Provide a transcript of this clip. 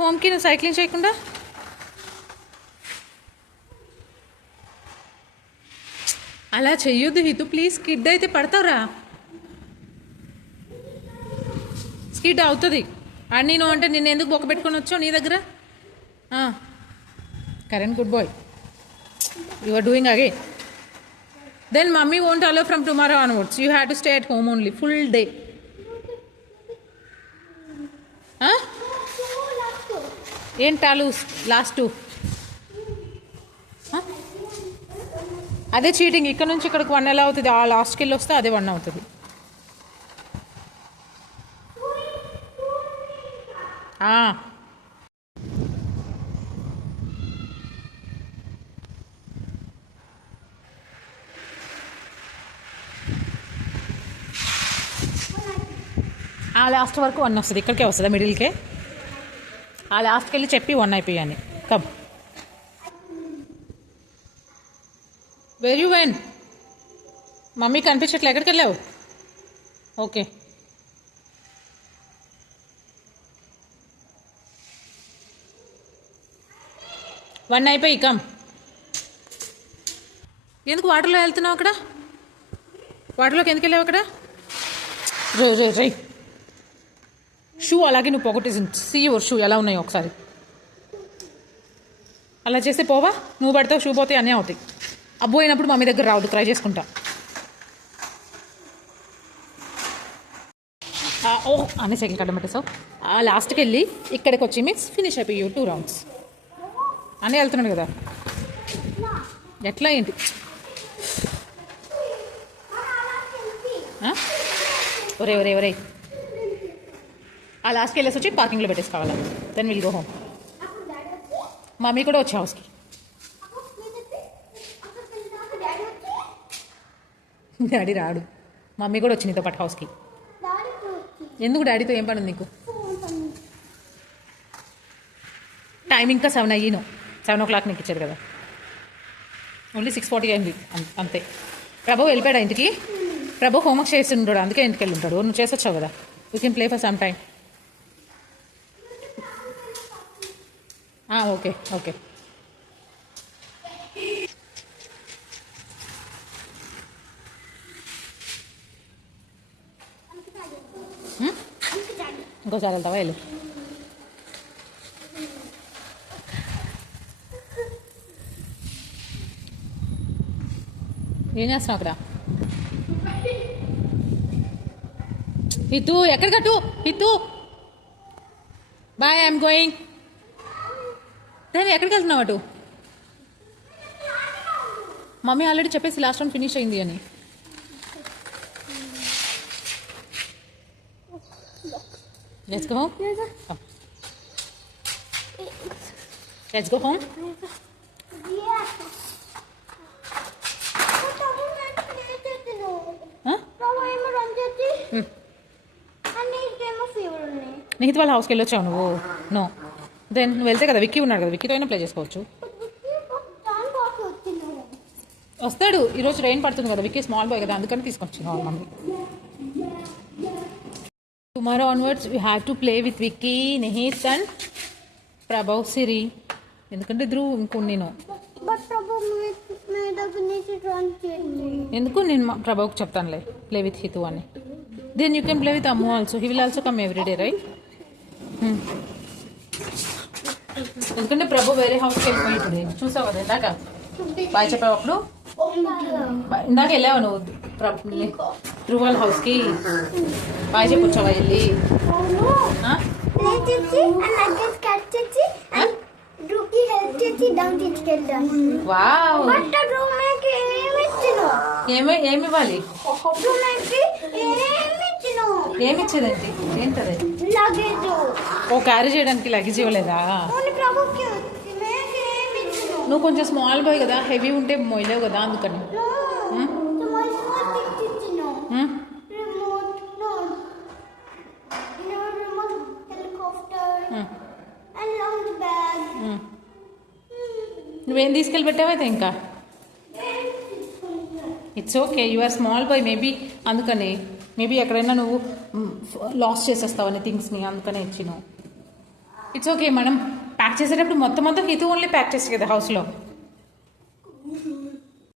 హోమ్కి నువ్వు సైక్లింగ్ చేయకుండా? అలా చెయ్యొద్దు హితు ప్లీజ్. స్కిడ్ అయితే పడతావురా. స్కిడ్ అవుతుంది. అండ్ నేను అంటే నిన్ను ఎందుకు బొక్క పెట్టుకొని వచ్చావు నీ దగ్గర? Current good boy. You are doing again. Then mummy won't allow from tomorrow onwards. You have to stay at home only full day. ఏంటాలు లాస్ట్? అదే చీటింగ్. ఇక్కడ నుంచి ఇక్కడికి 1 ఎలా అవుతుంది? ఆ లాస్ట్కి వెళ్ళి వస్తే అదే 1 అవుతుంది. ఆ లాస్ట్ వరకు 1 వస్తుంది. ఇక్కడికే వస్తుందా మిడిల్కే? ఆ లాస్ట్కి వెళ్ళి చెప్పి 1 అయిపోయాను. Come. Where you when? Mummy కనిపించట్లే. ఎక్కడికి వెళ్ళావు? ఓకే. వన్ అయిపోయి కమ్. ఎందుకు వాటర్లో వెళ్తున్నావు? అక్కడ వాటర్లోకి ఎందుకు వెళ్ళావు? అక్కడ రే షూ అలాగే నువ్వు పొగట్టేసి సీ యువర్ షూ ఎలా ఉన్నాయో ఒకసారి. అలా చేస్తే పోవా? నువ్వు పడతావు, షూ పోతే అన్నీ అవుతాయి. అబ్బో అయినప్పుడు మమ్మీ దగ్గర రావద్దు, ట్రై చేసుకుంటా. ఓ అనే సైకిల్ కట్టం పెట్టేసావు. లాస్ట్కి వెళ్ళి ఇక్కడికి వచ్చి మీన్స్ ఫినిష్ అయిపోయి 2 రౌండ్స్ అని వెళ్తున్నాడు కదా. ఎట్లా ఏంటి? ఒరే ఆ లాస్ట్కి వెళ్ళేసి వచ్చి పార్కింగ్లో పెట్టేసుకోవాలి. Then will go home. Mummy కూడా వచ్చి హౌస్కి. డాడీ రాడు. మమ్మీ కూడా వచ్చి నీతో పాటు హౌస్కి. ఎందుకు? డాడీతో ఏం పని ఉంది నీకు? టైం ఇంకా 7 అయ్యి 7 o'clock నీకు ఇచ్చారు కదా. ఓన్లీ 6:40 అయింది అంతే. ప్రభు వెళ్ళిపోయాడు ఇంటికి. ప్రభు హోంవర్క్ చేసి ఉంటాడు, అందుకే ఇంటికి వెళ్ళి ఉంటాడు. నువ్వు చేసి వచ్చావు కదా. You can play for some time. Okay. ఇంకోసారి వెళ్తావా? వెళ్ళు. ఏం చేస్తున్నావు అక్కడ? హితూ ఎక్కడ కట్టు? హితూ బాయ్, ఐఎమ్ గోయింగ్. నేను ఎక్కడికి వెళ్తున్నావు? అటు మమ్మీ ఆల్రెడీ చెప్పేసి లాస్ట్ రౌండ్ ఫినిష్ అయింది అని. Let's go home. Come. Let's go home. నిహిత్ వాళ్ళ హౌస్కి వెళ్ళొచ్చావు నువ్వు? నో. దెన్ నువ్వు వెళ్తే కదా విక్కీ ఉన్నాడు కదా, విక్కీతో అయినా ప్లే చేసుకోవచ్చు. వస్తాడు. ఈరోజు రెయిన్ పడుతుంది కదా, విక్కీ స్మాల్ బాయ్ కదా, అందుకని తీసుకొచ్చింది mummy. Tomorrow onwards we have to play with Vicky, Nihit and Prabhav, Siri. ఎందుకంటే ధ్రువ్ ఇంకో నేను ఎందుకు నేను ప్రభావ్కి చెప్తానులే ప్లే విత్ హితు అని. Then you can play with Ammu also. He will also come everyday right? ఎందుకంటే ప్రభు వేరే హౌస్కి వెళ్ళిపోయి చూసావు కదా ఇందాక బాయ్ చెప్పేటప్పుడు. ఇందాక వెళ్ళావు నువ్వు ధ్రువ్ వాళ్ళ హౌస్కి. బాయ్ చెప్పొచ్చావా వెళ్ళి? ఏమి ఇవ్వాలి? ఏమి ఇచ్చేదండి? ఏంటది? ఓ క్యారీ చేయడానికి లగేజ్ ఇవ్వలేదా? నువ్వు కొంచెం స్మాల్ బాయ్ కదా, హెవీ ఉంటే మొయ్యలేవు కదా, అందుకని. నువ్వేం తీసుకెళ్ళి పెట్టావైతే ఇంకా? It's okay, you are small boy maybe, అందుకని మేబీ ఎక్కడైనా నువ్వు లాస్ చేసేస్తావని థింగ్స్ని, అందుకనే ఇచ్చినావు. It's okay. మనం ప్యాక్ చేసేటప్పుడు మొత్తం హితూ ఓన్లీ ప్యాక్ చేసి కదా హౌస్లో.